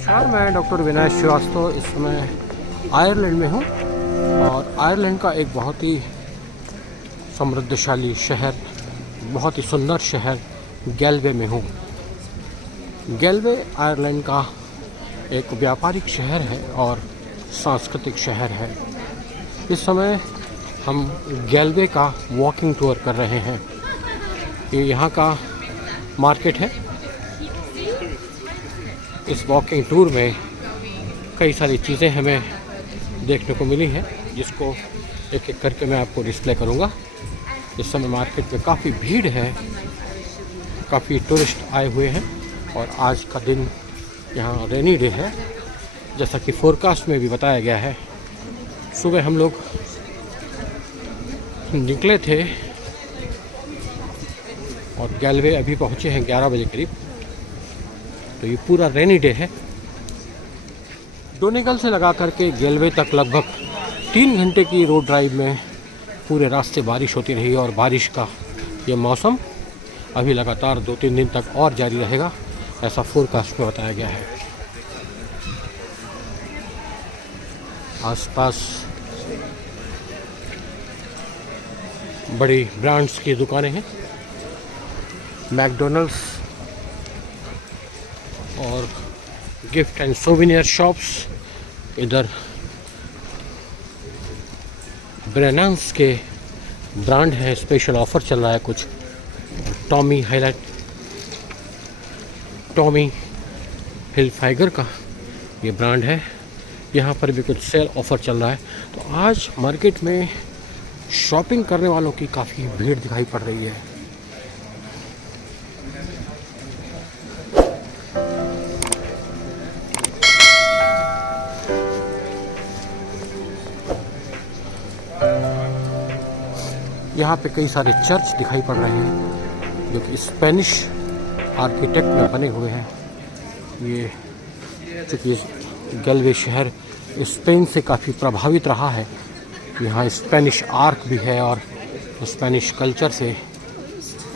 नमस्कार, मैं डॉक्टर विनय श्रीवास्तव इस समय आयरलैंड में हूँ और आयरलैंड का एक बहुत ही समृद्धशाली शहर, बहुत ही सुंदर शहर गैल्वे में हूँ। गैल्वे आयरलैंड का एक व्यापारिक शहर है और सांस्कृतिक शहर है। इस समय हम गैल्वे का वॉकिंग टूर कर रहे हैं। ये यहाँ का मार्केट है। इस वॉकिंग टूर में कई सारी चीज़ें हमें देखने को मिली हैं, जिसको एक एक करके मैं आपको डिस्प्ले करूँगा। इस समय मार्केट में काफ़ी भीड़ है, काफ़ी टूरिस्ट आए हुए हैं और आज का दिन यहाँ रेनी डे है, जैसा कि फोरकास्ट में भी बताया गया है। सुबह हम लोग निकले थे और गैल्वे अभी पहुँचे हैं 11 बजे करीब। तो ये पूरा रेनी डे है। डोनेगल से लगा करके गैल्वे तक लगभग 3 घंटे की रोड ड्राइव में पूरे रास्ते बारिश होती रही और बारिश का ये मौसम अभी लगातार 2-3 दिन तक और जारी रहेगा, ऐसा फोरकास्ट में बताया गया है। आसपास बड़ी ब्रांड्स की दुकानें हैं, मैकडॉनल्ड्स और गिफ्ट एंड सोवेनियर शॉप्स। इधर ब्रेनांस के ब्रांड है, स्पेशल ऑफर चल रहा है कुछ। टॉमी हाईलाइट, टॉमी हिलफाइगर का ये ब्रांड है, यहाँ पर भी कुछ सेल ऑफर चल रहा है। तो आज मार्केट में शॉपिंग करने वालों की काफ़ी भीड़ दिखाई पड़ रही है। यहाँ पे कई सारे चर्च दिखाई पड़ रहे हैं जो कि स्पेनिश आर्किटेक्ट में बने हुए हैं। ये चूँकि गैल्वे शहर स्पेन से काफ़ी प्रभावित रहा है, यहाँ स्पेनिश आर्क भी है और स्पेनिश कल्चर से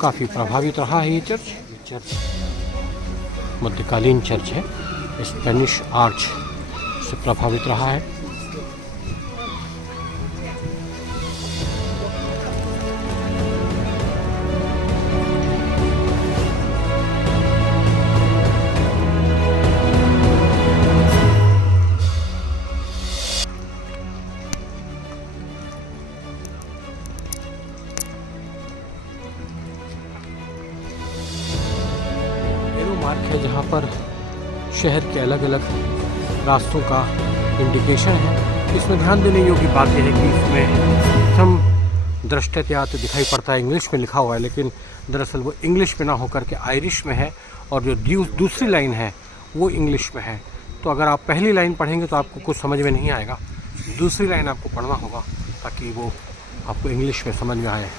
काफ़ी प्रभावित रहा है ये चर्च। मध्यकालीन चर्च है, स्पेनिश आर्च से प्रभावित रहा है। मार्क है जहाँ पर शहर के अलग अलग रास्तों का इंडिकेशन है। इसमें ध्यान देने योग्य बात यह है कि इसमें हम दृष्टया तो दिखाई पड़ता है, इंग्लिश में लिखा हुआ है, लेकिन दरअसल वो इंग्लिश में ना होकर के आयरिश में है और जो दूसरी लाइन है वो इंग्लिश में है। तो अगर आप पहली लाइन पढ़ेंगे तो आपको कुछ समझ में नहीं आएगा, दूसरी लाइन आपको पढ़ना होगा ताकि वो आपको इंग्लिश में समझ में आए।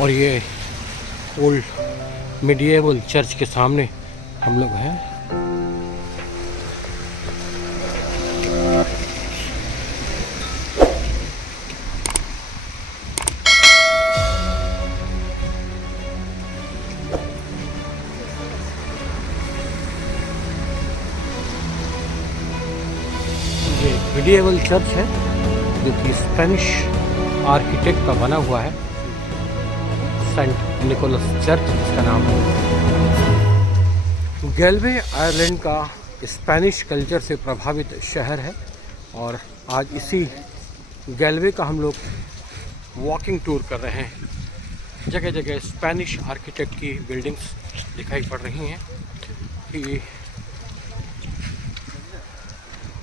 और ये ओल्ड मिडिएवल चर्च के सामने हम लोग हैं। ये मिडिएवल चर्च है जो कि स्पेनिश आर्किटेक्ट का बना हुआ है, सेंट निकोलस चर्च जिसका नाम है। गैल्वे आयरलैंड का स्पेनिश कल्चर से प्रभावित शहर है और आज इसी गैल्वे का हम लोग वॉकिंग टूर कर रहे हैं। जगह जगह स्पेनिश आर्किटेक्ट की बिल्डिंग्स दिखाई पड़ रही हैं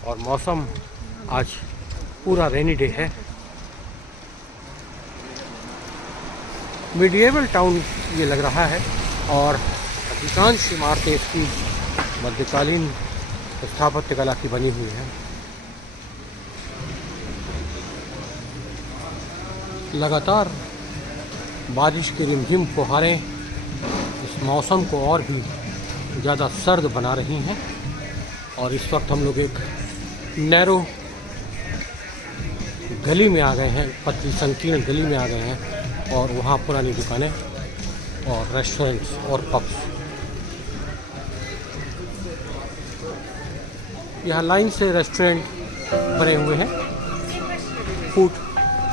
और मौसम आज पूरा रेनी डे है। मिडिएवल टाउन ये लग रहा है और अधिकांश इमारतें इसकी मध्यकालीन स्थापत्य कला की बनी हुई है। लगातार बारिश की रिमझिम फुहारें इस मौसम को और भी ज़्यादा सर्द बना रही हैं और इस वक्त हम लोग एक नैरो गली में आ गए हैं, पतली संकीर्ण गली में आ गए हैं और वहाँ पुरानी दुकानें और रेस्टोरेंट्स और पब्स। यहाँ लाइन से रेस्टोरेंट बने हुए हैं, फूड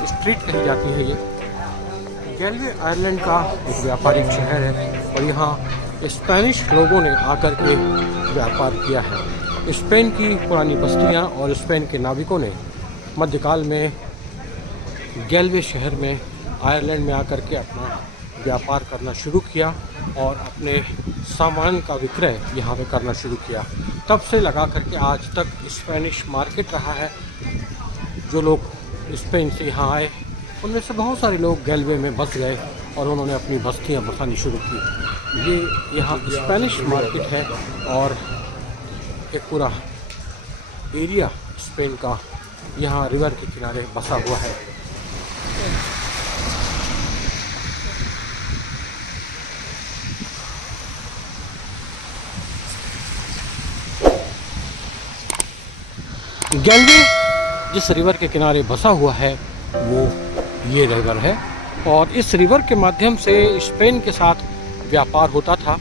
स्ट्रीट कही जाती है ये। गैलवे आयरलैंड का एक व्यापारिक शहर है और यहाँ स्पेनिश लोगों ने आकर के व्यापार किया है। स्पेन की पुरानी बस्तियाँ और स्पेन के नाविकों ने मध्यकाल में गैलवे शहर में आयरलैंड में आकर के अपना व्यापार करना शुरू किया और अपने सामान का विक्रय यहाँ पे करना शुरू किया। तब से लगा करके आज तक स्पेनिश मार्केट रहा है। जो लोग स्पेन से यहाँ आए उनमें से बहुत सारे लोग गैलवे में बस गए और उन्होंने अपनी बस्तियाँ बसानी शुरू की। ये यहाँ स्पेनिश मार्केट है और एक पूरा एरिया स्पेन का यहाँ रिवर के किनारे बसा हुआ है। गैलवे जिस रिवर के किनारे बसा हुआ है वो ये रिवर है और इस रिवर के माध्यम से स्पेन के साथ व्यापार होता था।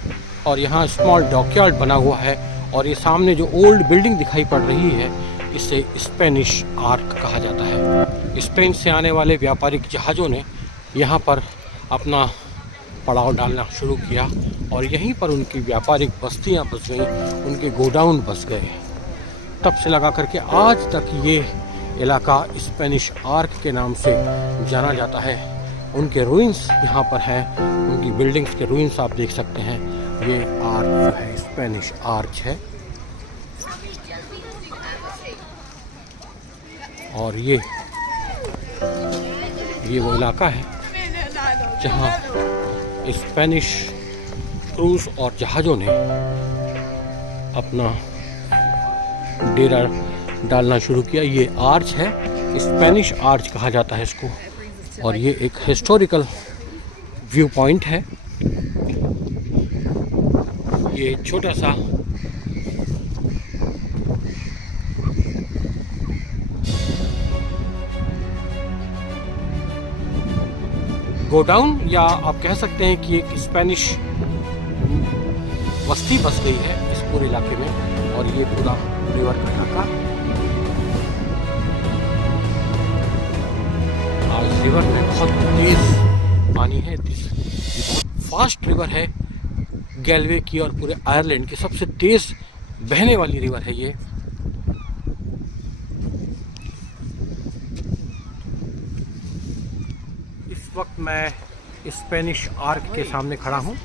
और यहाँ स्मॉल डॉकयार्ड बना हुआ है और ये सामने जो ओल्ड बिल्डिंग दिखाई पड़ रही है इसे स्पेनिश आर्क कहा जाता है। स्पेन से आने वाले व्यापारिक जहाज़ों ने यहाँ पर अपना पड़ाव डालना शुरू किया और यहीं पर उनकी व्यापारिक बस्तियाँ बस गईं, उनके गोडाउन बस गए। तब से लगा करके आज तक ये इलाका स्पेनिश आर्क के नाम से जाना जाता है। उनके रूइंस यहाँ पर हैं, उनकी बिल्डिंग्स के रूइंस आप देख सकते हैं। ये आर्च जो है स्पेनिश आर्च है और ये वो इलाका है जहाँ स्पेनिश क्रूज और जहाज़ों ने अपना डेरा डालना शुरू किया। ये आर्च है, स्पेनिश आर्च कहा जाता है इसको और ये एक हिस्टोरिकल व्यू पॉइंट है। ये छोटा सा गोडाउन या आप कह सकते हैं कि एक स्पेनिश बस्ती बस गई है इस पूरे इलाके में और ये पूरा रिवर का इलाका। आज रिवर में बहुत तेज पानी है, बहुत फास्ट रिवर है। गैलवे की और पूरे आयरलैंड की सबसे तेज बहने वाली रिवर है ये। इस वक्त मैं स्पेनिश आर्क के सामने खड़ा हूँ।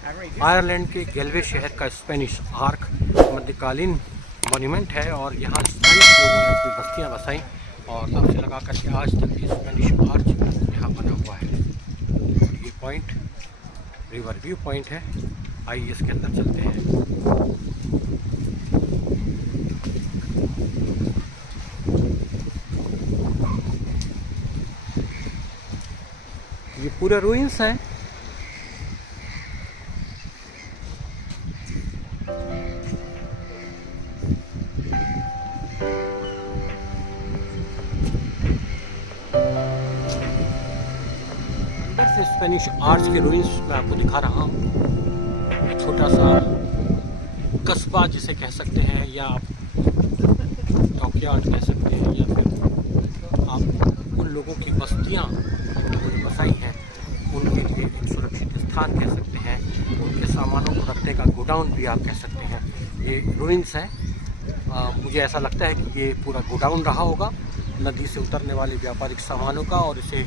आयरलैंड के गैलवे शहर का स्पेनिश आर्क मध्यकालीन मॉन्यूमेंट है और यहाँ स्पेनिश लोगों ने अपनी बस्तियाँ बसाई और तब से लगा करके आज तक ये स्पेनिश आर्च यहाँ बना हुआ है। और ये पॉइंट रिवर व्यू पॉइंट है। आइए इसके अंदर चलते हैं। ये पूरे रूइंस हैं। से स्पेनिश आर्च के रूइंस मैं आपको दिखा रहा हूँ। छोटा सा कस्बा जिसे कह सकते हैं या आप डॉकयार्ड कह सकते हैं या फिर आप उन लोगों की बस्तियाँ बसाई हैं उनके लिए एक सुरक्षित स्थान कह सकते हैं। उनके सामानों को रखने का गोडाउन भी आप कह सकते हैं। ये रूइंस है। मुझे ऐसा लगता है कि ये पूरा गोडाउन रहा होगा नदी से उतरने वाले व्यापारिक सामानों का और इसे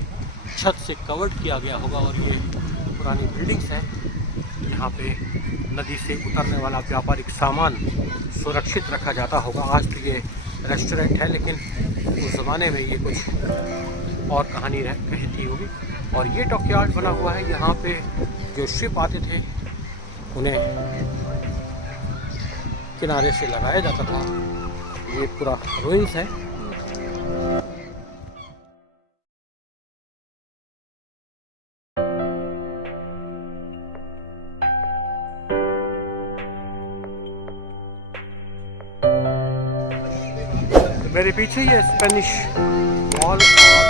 छत से कवर्ड किया गया होगा। और ये पुरानी बिल्डिंग्स हैं यहाँ पे नदी से उतरने वाला व्यापारिक सामान सुरक्षित रखा जाता होगा। आज तो ये रेस्टोरेंट है लेकिन उस ज़माने में ये कुछ और कहानी कहती होगी। और ये डॉकयार्ड बना हुआ है। यहाँ पे जो शिप आते थे उन्हें किनारे से लगाया जाता था। ये पूरा रूइंस है। मेरे पीछे ये स्पेनिश वॉल और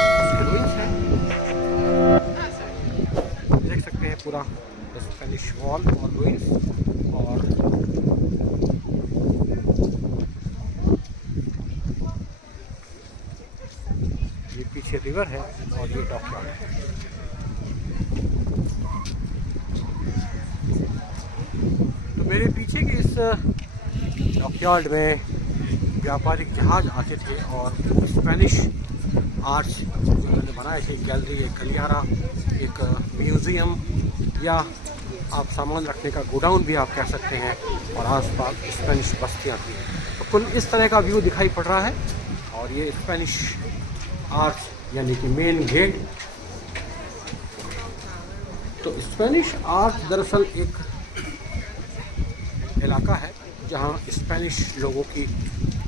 पूरा स्पेनिश वॉल और रुइंस। और ये पीछे रिवर है और ये डॉकयार्ड है। तो मेरे पीछे के इस डॉकयार्ड में व्यापारिक जहाज आते थे और स्पेनिश आर्च उन्होंने बनाए थे, गैलरी, एक गलियारा, एक म्यूज़ियम, या आप सामान रखने का गोडाउन भी आप कह सकते हैं, और आसपास स्पेनिश बस्तियां थी। तो कुल इस तरह का व्यू दिखाई पड़ रहा है। और ये स्पेनिश आर्च यानी कि मेन गेट। तो स्पेनिश आर्च दरअसल एक इलाका है जहां स्पेनिश लोगों की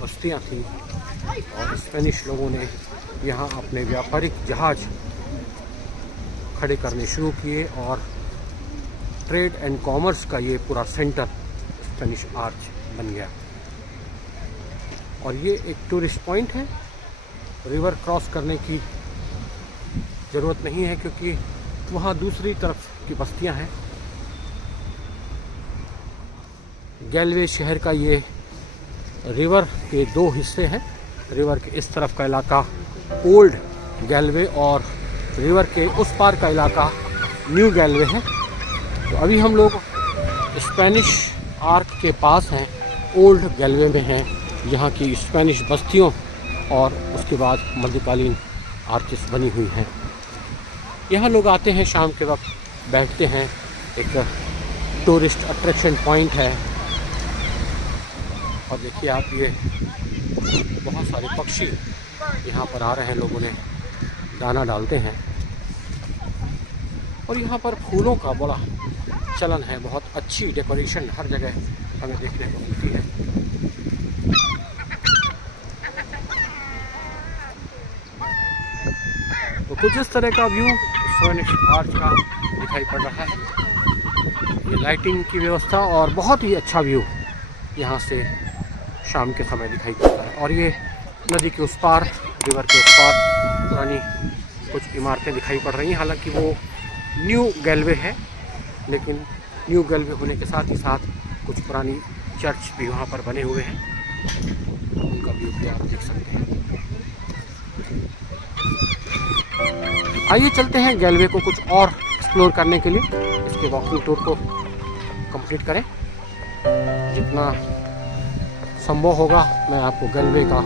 बस्तियां थी और स्पेनिश लोगों ने यहाँ अपने व्यापारिक जहाज खड़े करने शुरू किए और ट्रेड एंड कॉमर्स का ये पूरा सेंटर स्पेनिश आर्च बन गया। और ये एक टूरिस्ट पॉइंट है। रिवर क्रॉस करने की ज़रूरत नहीं है क्योंकि वहाँ दूसरी तरफ की बस्तियाँ हैं। गैलवे शहर का ये रिवर के दो हिस्से हैं। रिवर के इस तरफ का इलाका ओल्ड गैलवे और रिवर के उस पार का इलाका न्यू गैलवे है। तो अभी हम लोग स्पेनिश आर्क के पास हैं, ओल्ड गैलवे में हैं, जहाँ की स्पेनिश बस्तियों और उसके बाद मध्यकालीन आर्चेस बनी हुई हैं। यहाँ लोग आते हैं शाम के वक्त, बैठते हैं। एक टूरिस्ट अट्रैक्शन पॉइंट है। और देखिए आप, ये बहुत सारे पक्षी यहाँ पर आ रहे हैं, लोगों ने दाना डालते हैं। और यहाँ पर फूलों का बड़ा चलन है, बहुत अच्छी डेकोरेशन हर जगह हमें देखने को मिलती है। तो कुछ इस तरह का व्यू स्पेनिश आर्च का दिखाई पड़ रहा है। ये लाइटिंग की व्यवस्था और बहुत ही अच्छा व्यू यहाँ से शाम के समय दिखाई पड़ता है। और ये नदी के उस पार, रिवर के उस पार पुरानी कुछ इमारतें दिखाई पड़ रही हैं। हालांकि वो न्यू गैलवे है, लेकिन न्यू गैलवे होने के साथ ही साथ कुछ पुरानी चर्च भी वहाँ पर बने हुए हैं। उनका व्यू भी आप देख सकते हैं। आइए चलते हैं गैलवे को कुछ और एक्सप्लोर करने के लिए। इसके वॉकिंग टूर को कंप्लीट करें। जितना संभव होगा मैं आपको गैलवे का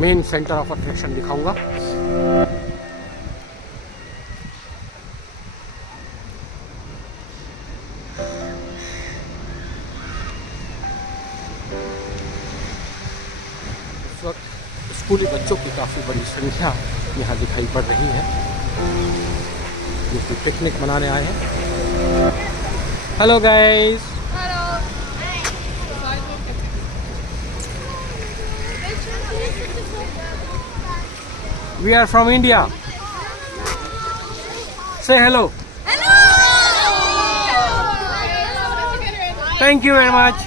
मेन सेंटर ऑफ अट्रैक्शन दिखाऊंगा। इस वक्त स्कूली बच्चों की काफ़ी बड़ी संख्या यहाँ दिखाई पड़ रही है, जो कि पिकनिक मनाने आए हैं। Hello guys, we are from India. Say hello. Hello. Thank you very much.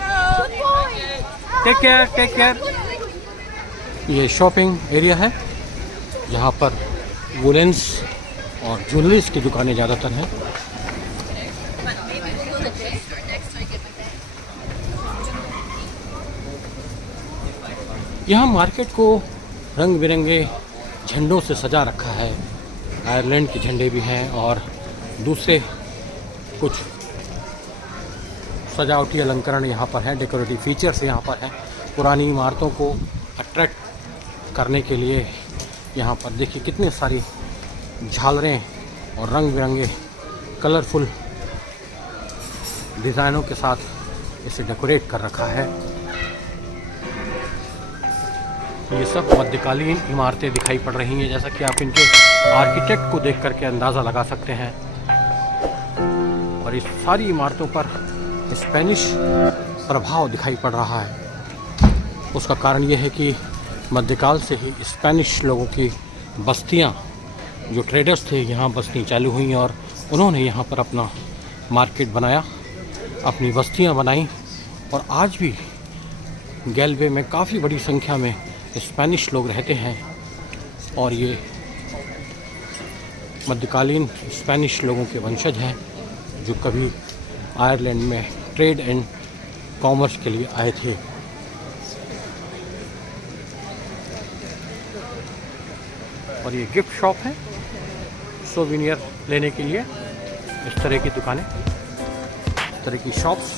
Take care. Take care. ये शॉपिंग एरिया है जहाँ पर वुलेंस और ज्वेलरीज की दुकानें ज़्यादातर हैं। यहाँ मार्केट को रंग बिरंगे झंडों से सजा रखा है। आयरलैंड के झंडे भी हैं और दूसरे कुछ सजावटी अलंकरण यहाँ पर हैं, डेकोरेटिव फीचर्स यहाँ पर हैं। पुरानी इमारतों को अट्रैक्ट करने के लिए यहाँ पर देखिए कितनी सारी झालरें और रंग बिरंगे कलरफुल डिज़ाइनों के साथ इसे डेकोरेट कर रखा है। ये सब मध्यकालीन इमारतें दिखाई पड़ रही हैं, जैसा कि आप इनके आर्किटेक्ट को देख करके अंदाज़ा लगा सकते हैं। और इस सारी इमारतों पर स्पेनिश प्रभाव दिखाई पड़ रहा है। उसका कारण यह है कि मध्यकाल से ही स्पेनिश लोगों की बस्तियां, जो ट्रेडर्स थे, यहाँ बस्ती चालू हुई और उन्होंने यहाँ पर अपना मार्केट बनाया, अपनी बस्तियां बनाई। और आज भी गैलवे में काफ़ी बड़ी संख्या में स्पेनिश लोग रहते हैं। और ये मध्यकालीन स्पेनिश लोगों के वंशज हैं जो कभी आयरलैंड में ट्रेड एंड कॉमर्स के लिए आए थे। और ये गिफ्ट शॉप है, सोविनियर लेने के लिए इस तरह की दुकानें, इस तरह की शॉप्स।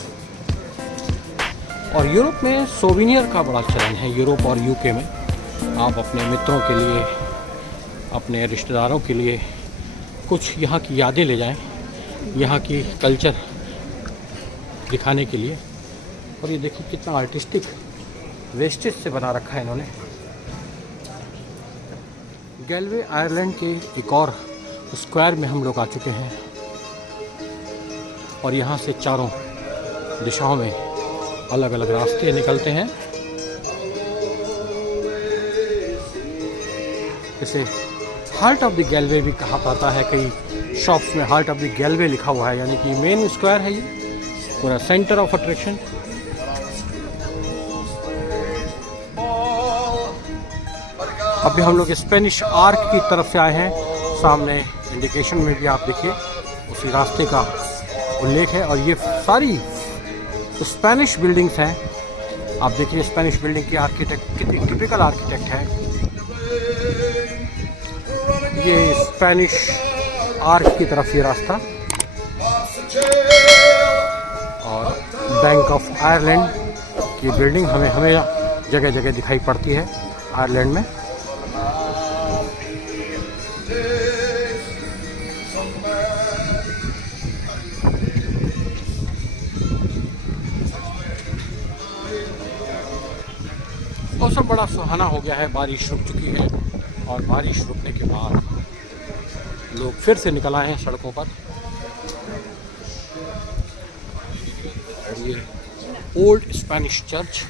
और यूरोप में सोविनियर का बड़ा चलन है। यूरोप और यूके में आप अपने मित्रों के लिए, अपने रिश्तेदारों के लिए कुछ यहाँ की यादें ले जाएं, यहाँ की कल्चर दिखाने के लिए। और ये देखिए कितना आर्टिस्टिक वेस्टेज से बना रखा है इन्होंने। गैलवे आयरलैंड के एक और स्क्वायर में हम लोग आ चुके हैं और यहाँ से चारों दिशाओं में अलग अलग रास्ते निकलते हैं। इसे हार्ट ऑफ द गैलवे भी कहा जाता है। कई शॉप्स में हार्ट ऑफ द गैलवे लिखा हुआ है, यानी कि मेन स्क्वायर है ये, पूरा सेंटर ऑफ अट्रैक्शन। अभी हम लोग स्पेनिश आर्क की तरफ से आए हैं। सामने इंडिकेशन में भी आप देखिए उसी रास्ते का उल्लेख है। और ये सारी स्पेनिश बिल्डिंग्स हैं। आप देखिए स्पेनिश बिल्डिंग की आर्किटेक्ट कितनी टिपिकल आर्किटेक्ट है। ये स्पेनिश आर्क की तरफ ये रास्ता। और बैंक ऑफ आयरलैंड की बिल्डिंग हमें जगह जगह दिखाई पड़ती है आयरलैंड में। मौसम बड़ा सुहाना हो गया है, बारिश रुक चुकी है और बारिश रुकने के बाद लोग फिर से निकल आए हैं सड़कों पर। ये old Spanish church,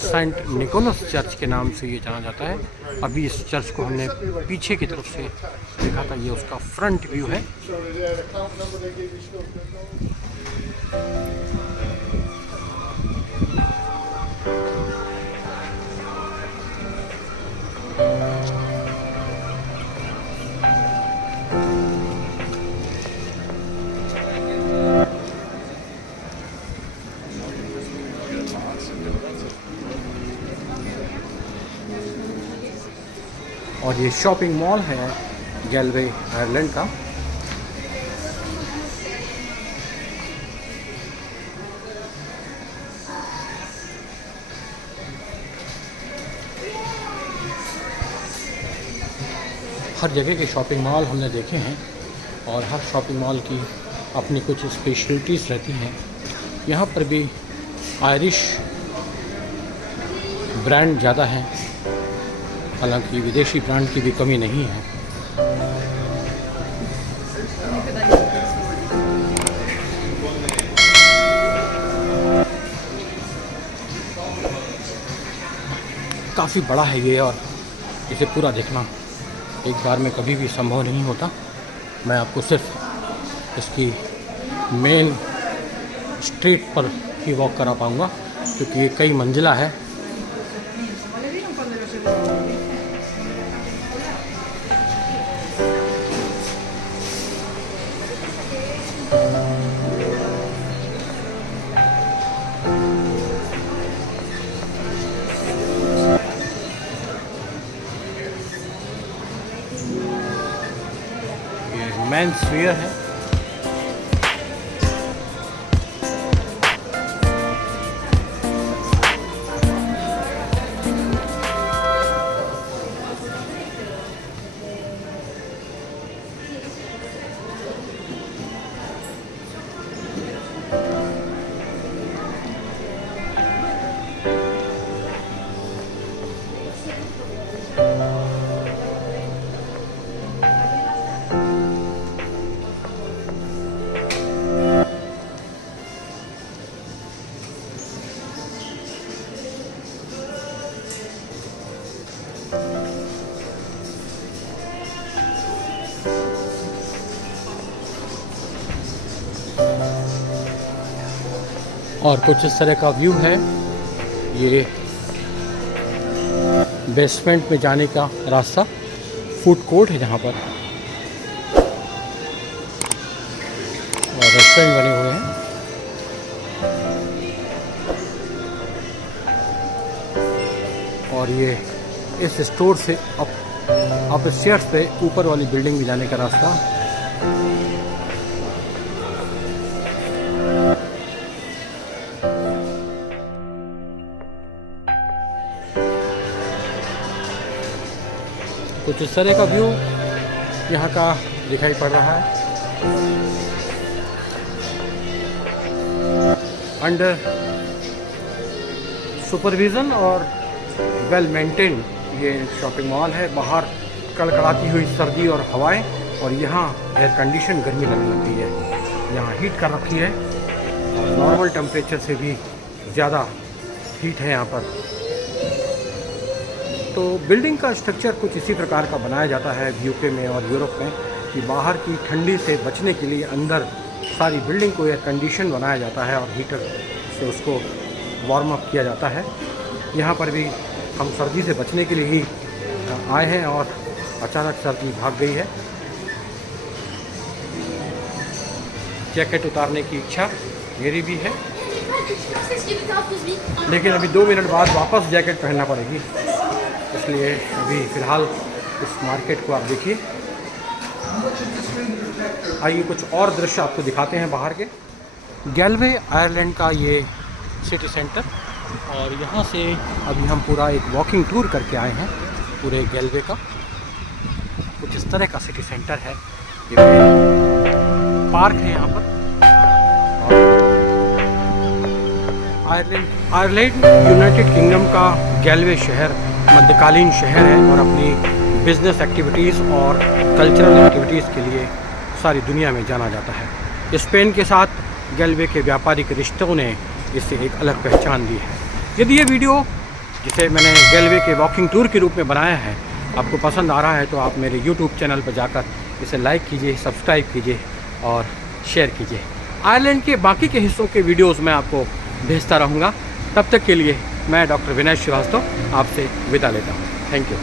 Saint Nicholas church के नाम से ये जाना जाता है। अभी इस चर्च को हमने पीछे की तरफ से देखा था, ये उसका फ्रंट व्यू है। और ये शॉपिंग मॉल है गैलवे आयरलैंड का। हर जगह के शॉपिंग मॉल हमने देखे हैं और हर शॉपिंग मॉल की अपनी कुछ स्पेशलिटीज़ रहती हैं। यहाँ पर भी आयरिश ब्रांड ज़्यादा हैं, हालांकि विदेशी ब्रांड की भी कमी नहीं है। काफ़ी बड़ा है ये और इसे पूरा देखना एक बार में कभी भी संभव नहीं होता। मैं आपको सिर्फ इसकी मेन स्ट्रीट पर ही वॉक करा पाऊँगा क्योंकि ये कई मंजिला है। मेंस वेयर है। और कुछ इस तरह का व्यू है। ये बेसमेंट में जाने का रास्ता, फूड कोर्ट है जहाँ पर, और रेस्टोरेंट बने हुए हैं। और ये इस स्टोर से अप स्टेयर्स पे ऊपर वाली बिल्डिंग में जाने का रास्ता। कुछ इस तरह का व्यू यहाँ का दिखाई पड़ रहा है। अंडर सुपरविज़न और वेल मेंटेन ये शॉपिंग मॉल है। बाहर कड़कड़ाती हुई सर्दी और हवाएं, और यहाँ एयर कंडीशन गर्मी लगने लगती है। यहाँ हीट कर रखी है और नॉर्मल टेम्परेचर से भी ज़्यादा हीट है यहाँ पर। तो बिल्डिंग का स्ट्रक्चर कुछ इसी प्रकार का बनाया जाता है यूके में और यूरोप में, कि बाहर की ठंडी से बचने के लिए अंदर सारी बिल्डिंग को एयर कंडीशन बनाया जाता है और हीटर से उसको वार्म अप किया जाता है। यहाँ पर भी हम सर्दी से बचने के लिए ही आए हैं और अचानक सर्दी भाग गई है। जैकेट उतारने की इच्छा मेरी भी है, लेकिन अभी 2 मिनट बाद वापस जैकेट पहनना पड़ेगी, इसलिए अभी फ़िलहाल इस मार्केट को आप देखिए। आइए कुछ और दृश्य आपको दिखाते हैं बाहर के। गैलवे आयरलैंड का ये सिटी सेंटर, और यहाँ से अभी हम पूरा एक वॉकिंग टूर करके आए हैं पूरे गैलवे का। कुछ इस तरह का सिटी सेंटर है, ये पार्क है यहाँ पर। आयरलैंड यूनाइटेड किंगडम का गैलवे शहर मध्यकालीन शहर है और अपनी बिजनेस एक्टिविटीज़ और कल्चरल एक्टिविटीज़ के लिए सारी दुनिया में जाना जाता है। स्पेन के साथ गैलवे के व्यापारिक रिश्तों ने इसे एक अलग पहचान दी है। यदि ये वीडियो, जिसे मैंने गैलवे के वॉकिंग टूर के रूप में बनाया है, आपको पसंद आ रहा है तो आप मेरे यूट्यूब चैनल पर जाकर इसे लाइक कीजिए, सब्सक्राइब कीजिए और शेयर कीजिए। आयरलैंड के बाकी के हिस्सों के वीडियोज़ मैं आपको भेजता रहूँगा। तब तक के लिए मैं डॉक्टर विनय श्रीवास्तव आपसे विदा लेता हूँ। Thank you.